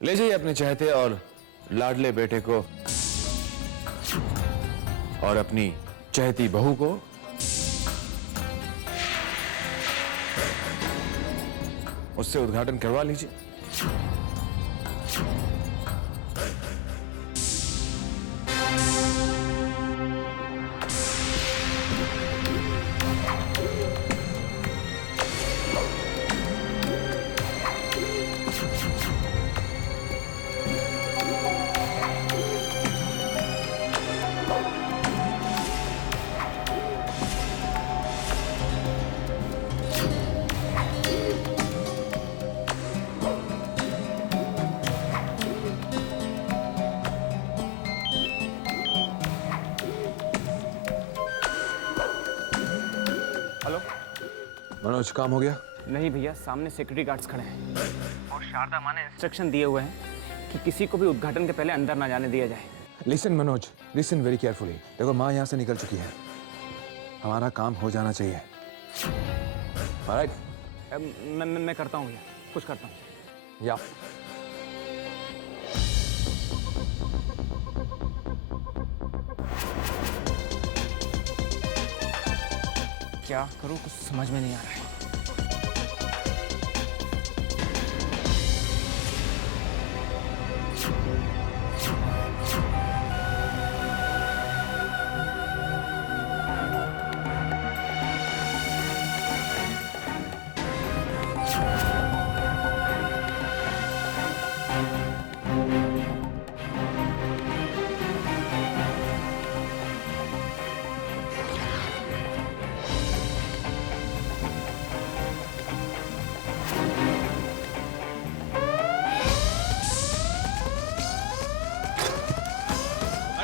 ले जाइए अपने चहते और लाडले बेटे को और अपनी चहती बहू को उससे उद्घाटन करवा लीजिए। हेलो मनोज, काम हो गया? नहीं भैया, सामने सिक्योरिटी गार्ड्स खड़े हैं और शारदा माँ ने इंस्ट्रक्शन दिए हुए हैं कि किसी को भी उद्घाटन के पहले अंदर ना जाने दिया जाए। Listen Manoj, listen very carefully. देखो, माँ यहाँ से निकल चुकी है, हमारा काम हो जाना चाहिए। ऑलराइट? मैं करता हूँ भैया, कुछ करता हूँ। या क्या करूँ, कुछ समझ में नहीं आ रहा है।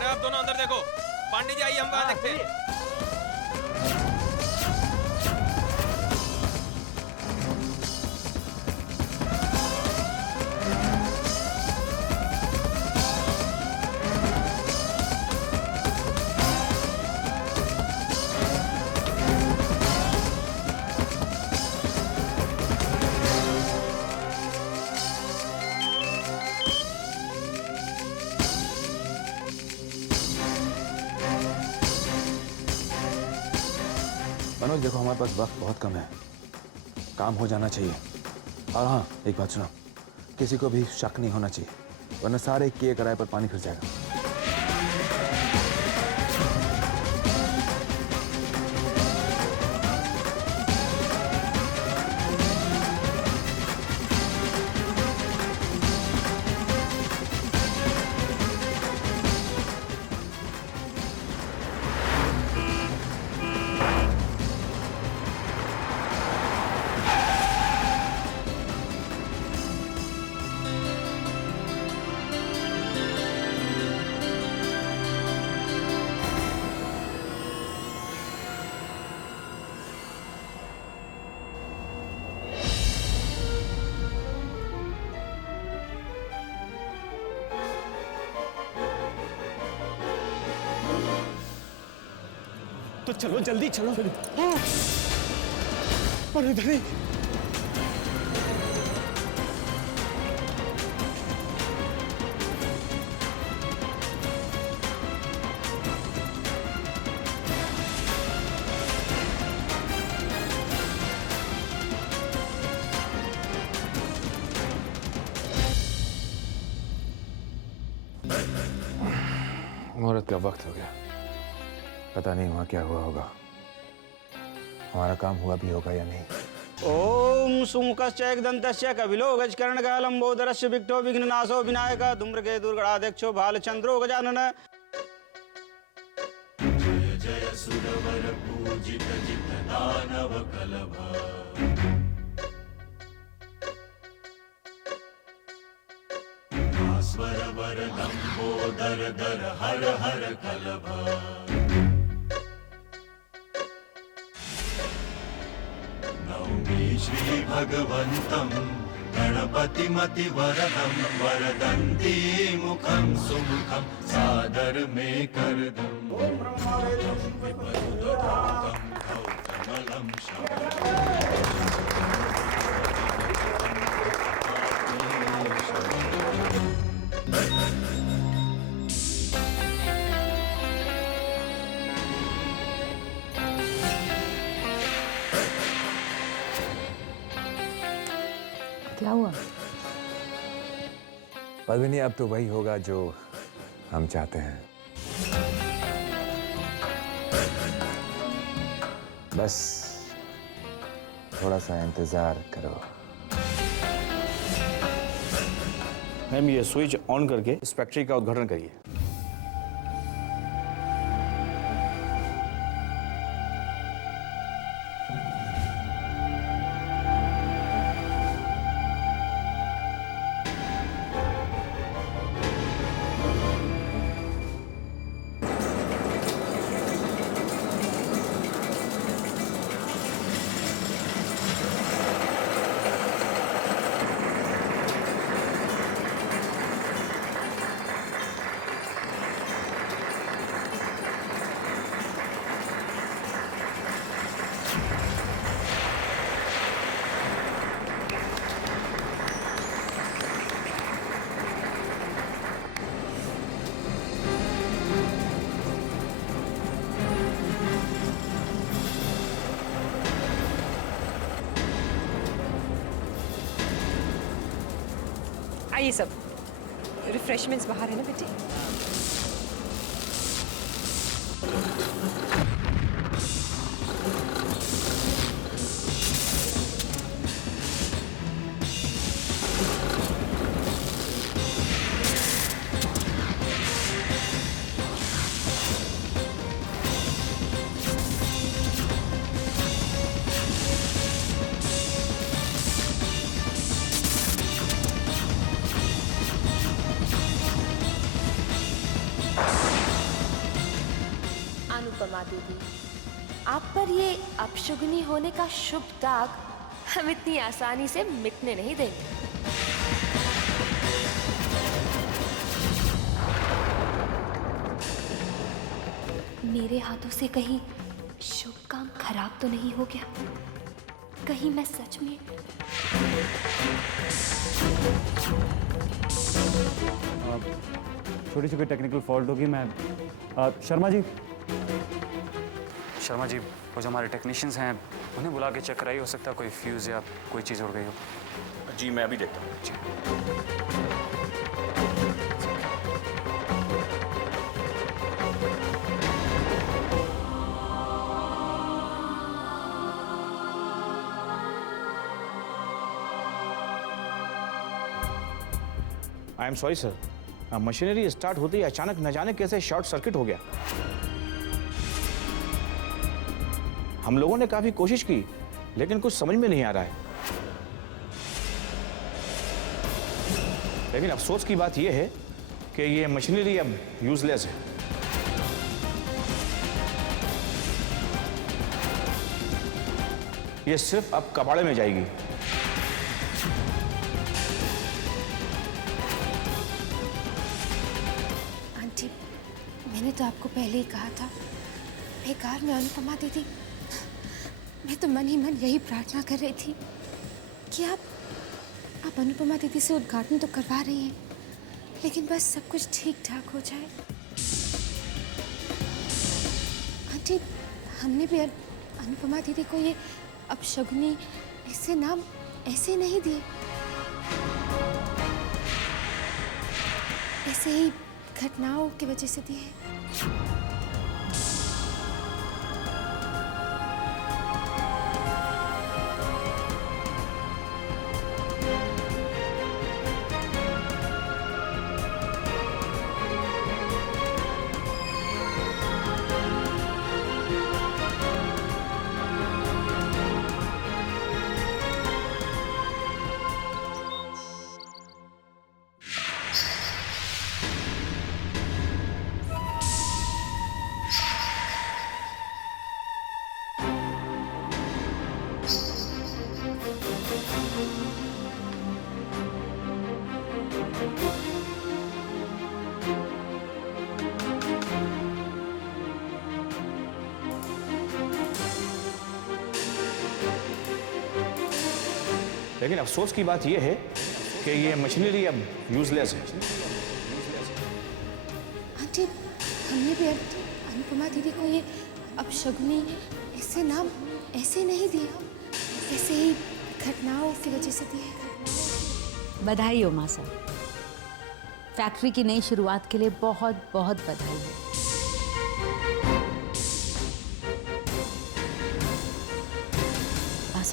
आप दोनों अंदर देखो। पांडे जी आइए, हम बाहर देखते हैं। मनोज, देखो हमारे पास वक्त बहुत कम है, काम हो जाना चाहिए। और हाँ, एक बात सुनो, किसी को भी शक नहीं होना चाहिए, वरना सारे किए कराए पर पानी फिर जाएगा। तो चलो, जल्दी चलो। अरे धनी, मुहूर्त का वक्त हो गया, पता नहीं वहां क्या हुआ होगा, हमारा काम हुआ भी होगा या नहीं। ओम सुमुखश्च एकदन्तश्च कपिलो गजकर्णकः लंबोदरस्य विघ्नो विघ्ननाशो विनायकः धूम्रकेतुः गणाध्यक्षो भालचंद्रो गजानन। जय जय सुरवर पूजित जित दानव कलभ। भास्वर वर लंबोदर दर हर हर कलभ। नौमि श्री भगवन्तं गणपतिमति वरदं वरदन्ती मुखं सुमुखं सादर मे करदम्। ओम कमलं शरणं क्या हुआ? पद्मिनी, अब तो वही होगा जो हम चाहते हैं। बस थोड़ा सा इंतजार करो। मैम, ये स्विच ऑन करके इस फैक्ट्री का उद्घाटन करिए। आइए सब, रिफ्रेशमेंट्स बाहर है ना बेटी? अनुपमा दीदी, आप पर ये अपशुगनी होने का शुभ दाग हम इतनी आसानी से मिटने नहीं देंगे। मेरे हाथों से कहीं शुभ काम खराब तो नहीं हो गया? कहीं मैं सच में छोटी छोटी टेक्निकल फॉल्ट होगी। मैं शर्मा जी वो जो हमारे टेक्नीशियंस हैं उन्हें बुला के चेक कराइए, हो सकता है कोई फ्यूज़ या कोई चीज़ उड़ गई हो। जी मैं अभी देखता हूँ। I am sorry sir, machinery start होते ही अचानक न जाने कैसे शॉर्ट सर्किट हो गया। हम लोगों ने काफी कोशिश की लेकिन कुछ समझ में नहीं आ रहा है। लेकिन अफसोस की बात यह है कि ये मशीनरी अब यूजलेस है। ये सिर्फ अब कबाड़े में जाएगी। आंटी, मैंने तो आपको पहले ही कहा था, बेकार में अनुपमा दीदी। मैं तो मन ही मन यही प्रार्थना कर रही थी कि आप अनुपमा दीदी से उद्घाटन तो करवा रही हैं, लेकिन बस सब कुछ ठीक ठाक हो जाए। आंटी, हमने भी अनुपमा दीदी को ये अपशगुनी ऐसे नाम ऐसे नहीं दिए, ऐसे ही घटनाओं की वजह से दिए। लेकिन अफसोस की बात यह है कि ये मशीनरी अब यूजलेस है। आंटी, हमने भी अनुपमा दीदी को ये अपशगुनी ऐसे नाम ऐसे नहीं दिए, ऐसे ही घटनाओं की वजह से दिए। बधाई हो माँ साहब, फैक्ट्री की नई शुरुआत के लिए बहुत बहुत बधाई हो। माँ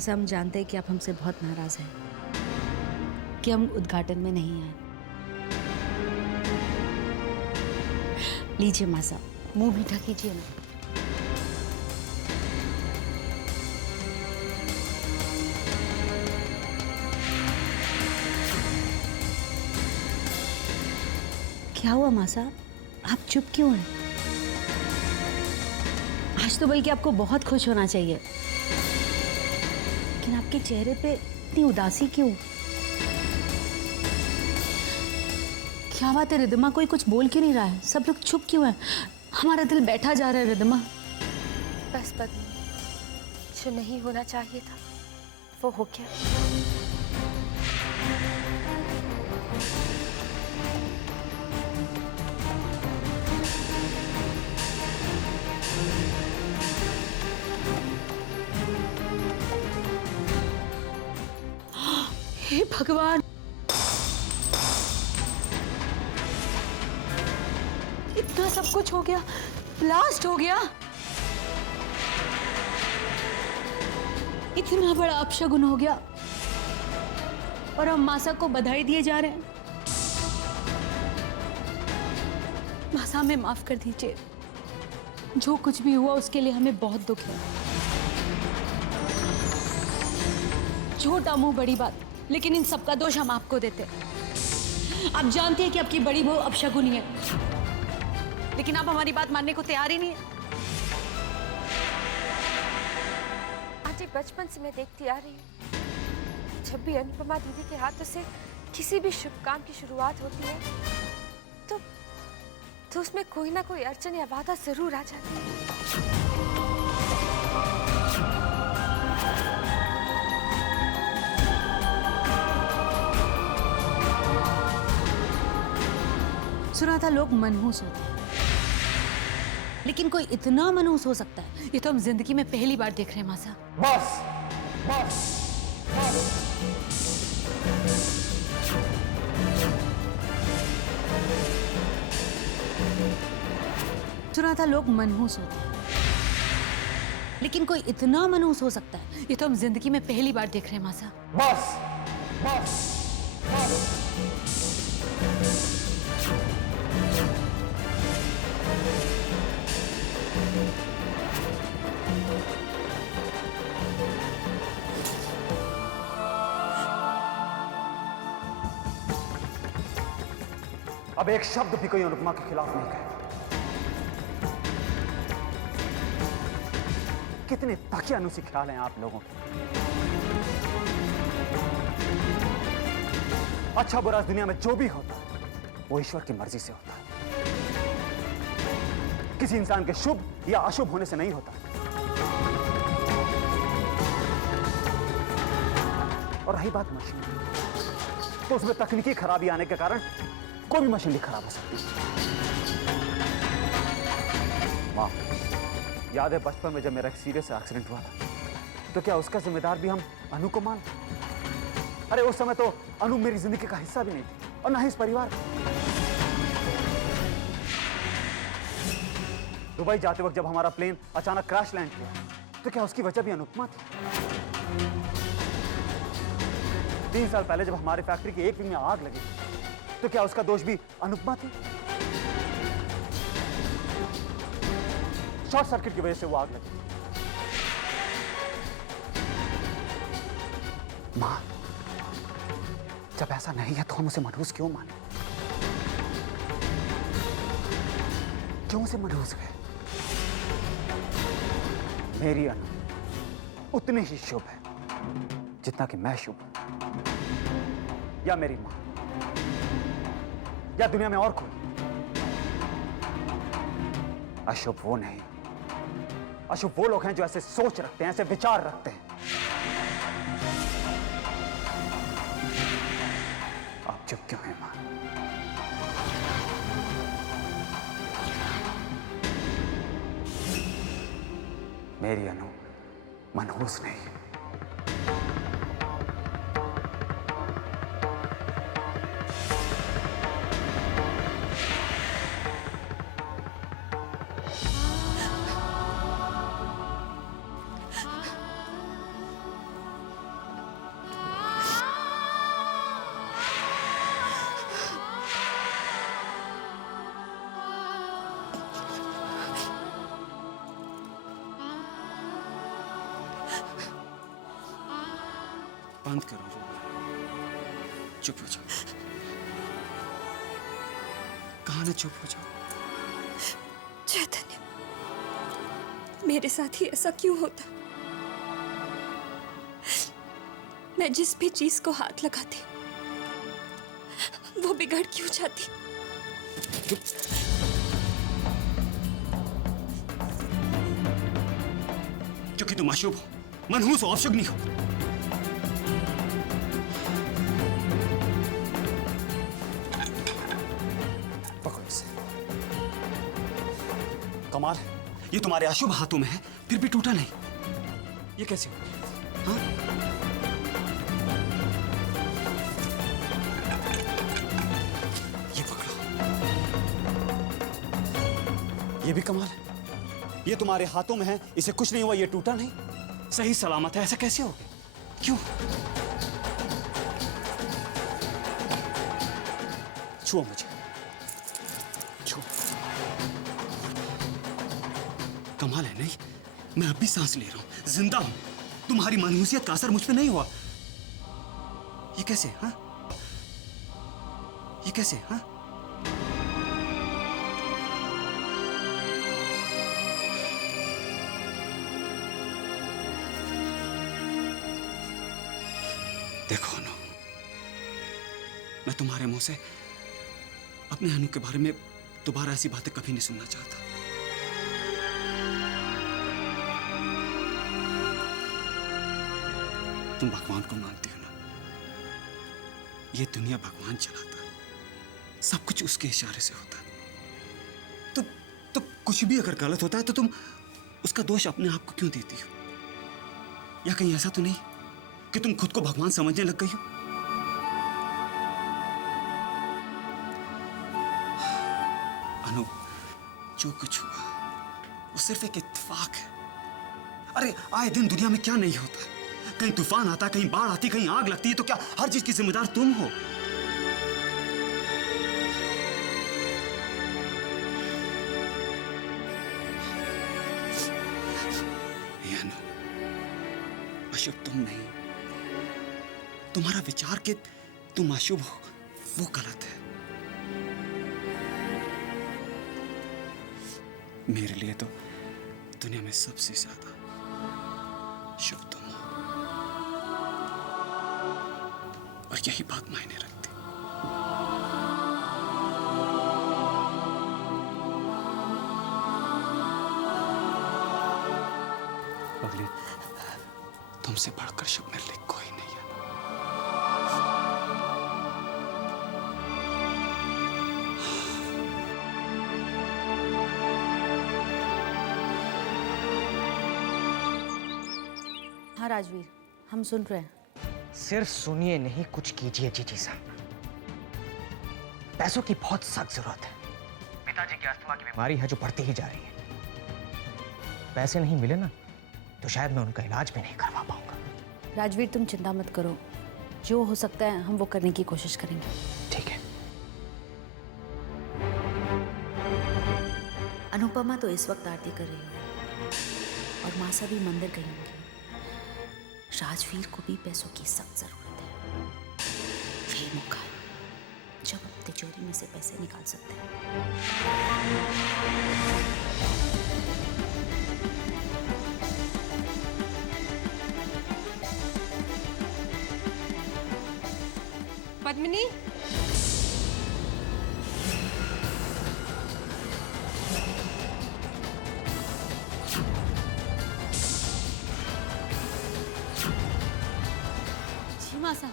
साहब, हम जानते हैं कि आप हमसे बहुत नाराज हैं कि हम उद्घाटन में नहीं आए। लीजिए माँ साहब, मुंह मीठा कीजिए ना। क्या हुआ माँ साहब, आप चुप क्यों हैं? आज तो बल्कि आपको बहुत खुश होना चाहिए, लेकिन आपके चेहरे पे इतनी उदासी क्यों? क्या बात है रिद्धिमा, कोई कुछ बोल क्यों नहीं रहा है? सब लोग चुप क्यों हैं? हमारा दिल बैठा जा रहा है रिद्धिमा। बस पद्मी, जो नहीं होना चाहिए था वो हो गया। हे भगवान, इतना सब कुछ हो गया, ब्लास्ट हो गया। इतना बड़ा अपशगुन हो गया और हम मासा को बधाई दिए जा रहे हैं। मासा, हमें माफ कर दीजिए, जो कुछ भी हुआ उसके लिए हमें बहुत दुख है। छोटा मुंह बड़ी बात, लेकिन इन सबका दोष हम आपको देते हैं। आप जानते हैं कि आपकी बड़ी बहू अपशगुनी है, लेकिन आप हमारी बात मानने को तैयार ही नहीं है। आंटी, बचपन से मैं देखती आ रही हूँ, जब भी अनुपमा दीदी के हाथों से किसी भी शुभ काम की शुरुआत होती है तो उसमें कोई ना कोई अड़चन या बाधा जरूर आ जाती है। सुना था लोग मनहूस होते हैं, लेकिन कोई इतना मनहूस हो सकता है, ये तो हम जिंदगी में पहली बार देख रहे हैं मासा। बस बस बस। सुना था लोग मनहूस होते हैं, लेकिन कोई इतना मनहूस हो सकता है, ये तो हम जिंदगी में पहली बार देख रहे हैं मासा। बस बस बस। अब एक शब्द भी कोई अनुपमा के खिलाफ नहीं कहे। कितने तकियानुसी ख्याल हैं आप लोगों के। अच्छा बुरा इस दुनिया में जो भी होता है वो ईश्वर की मर्जी से होता है, किसी इंसान के शुभ या अशुभ होने से नहीं होता। और रही बात मशीन, तो उसमें तकनीकी खराबी आने के कारण कोई भी मशीन भी खराब हो सकती है। वाह, याद है बचपन में जब मेरा एक सीरियस एक्सीडेंट हुआ था, तो क्या उसका जिम्मेदार भी हम अनु को मान? अरे उस समय तो अनु मेरी जिंदगी का हिस्सा भी नहीं थी, और ना ही इस परिवार का। दुबई जाते वक्त जब हमारा प्लेन अचानक क्रैश लैंड किया, तो क्या उसकी वजह भी अनुपमा थी? 3 साल पहले जब हमारे फैक्ट्री की एक विंग में आग लगी, तो क्या उसका दोष भी अनुपमा थी? शॉर्ट सर्किट की वजह से वो आग लगी। मां, जब ऐसा नहीं है तो हम उसे मनहूस क्यों माने? क्यों उसे मनहूस गए? मेरी अनु उतनी ही शुभ है जितना कि मैं शुभ हूं, या मेरी मां, या दुनिया में और कोई। अशुभ वो नहीं, अशुभ वो लोग हैं जो ऐसे सोच रखते हैं, ऐसे विचार रखते हैं। आप चुप क्यों हैं मां? मेरी अनु मनहूस नहीं, बंद करो रोना, चुप हो जाओ। कहा ना चुप हो जाओ। चैतन्य, मेरे साथ ही ऐसा क्यों होता? मैं जिस भी चीज को हाथ लगाती वो बिगड़ क्यों जाती? क्योंकि तुम अशुभ हो, मनहूस हो, अपशुभनी हो। पकड़ो इसे। कमाल, ये तुम्हारे अशुभ हाथों में है, फिर भी टूटा नहीं। ये कैसे हो? हाँ? ये पकड़ो। ये भी कमाल है। ये तुम्हारे हाथों में है, इसे कुछ नहीं हुआ, ये टूटा नहीं। सही सलामत है, ऐसा कैसे हो गया? क्यों? छुओ मुझे, छुओ। कमाल है नहीं? मैं अब भी सांस ले रहा हूं, जिंदा हूं। तुम्हारी मनहूसियत का असर मुझ पे नहीं हुआ। ये कैसे? हाँ? ये कैसे? हाँ? देखो अनु, मैं तुम्हारे मुंह से अपने अनु के बारे में दोबारा ऐसी बातें कभी नहीं सुनना चाहता। तुम भगवान को मानती हो ना? ये दुनिया भगवान चलाता है, सब कुछ उसके इशारे से होता है। तो कुछ भी अगर गलत होता है तो तुम उसका दोष अपने आप को क्यों देती हो? या कहीं ऐसा तो नहीं कि तुम खुद को भगवान समझने लग गई हो? अनु, जो कुछ हुआ वो सिर्फ एक इत्तेफाक है। अरे आए दिन दुनिया में क्या नहीं होता है? कहीं तूफान आता, कहीं बाढ़ आती, कहीं आग लगती है, तो क्या हर चीज की जिम्मेदार तुम हो? ये अनु, अशुभ तुम नहीं, तुम्हारा विचार कि तुम अशुभ हो वो गलत है। मेरे लिए तो दुनिया में सबसे ज्यादा शुभ तुम हो, और यही बात मायने रखती। पगली, तुमसे बढ़कर शुभ मेरे लिए कोई नहीं है। हाँ राजवीर, हम सुन रहे हैं। सिर्फ सुनिए नहीं, कुछ कीजिए जीजी साहब। पैसों की बहुत सख्त जरूरत है। पिताजी की अस्थमा की बीमारी है जो बढ़ती ही जा रही है। पैसे नहीं मिले ना तो शायद मैं उनका इलाज भी नहीं करवा पाऊंगा। राजवीर तुम चिंता मत करो, जो हो सकता है हम वो करने की कोशिश करेंगे। ठीक है। अनुपमा तो इस वक्त आरती कर रही होगी और मासा भी मंदिर गई होंगी। राजवीर को भी पैसों की सख्त जरूरत है। यही मौका है जब हम तिजोरी में से पैसे निकाल सकते हैं। पद्मिनी, जी मासा।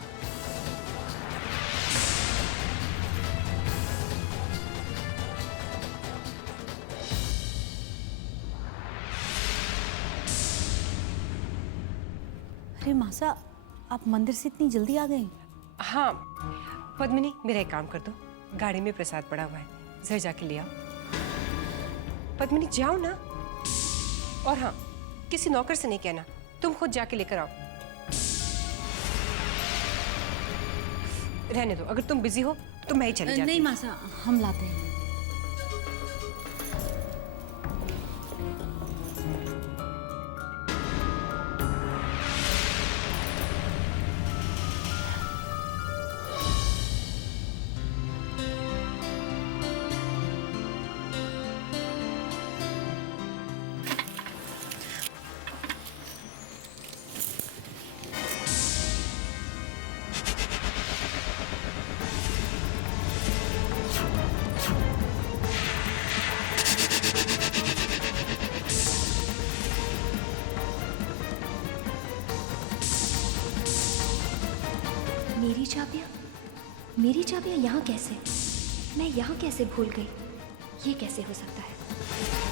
अरे मासा, आप मंदिर से इतनी जल्दी आ गए? हाँ पद्मिनी, मेरा एक काम कर दो, गाड़ी में प्रसाद पड़ा हुआ है, जरा जाके ले आओ। पद्मिनी जाओ ना। और हाँ, किसी नौकर से नहीं कहना, तुम खुद जाके लेकर आओ। रहने दो, अगर तुम बिजी हो तो मैं ही चली जाती। नहीं मासा, हम लाते हैं। मेरी चाबियाँ यहाँ कैसे? मैं यहाँ कैसे भूल गई? ये कैसे हो सकता है?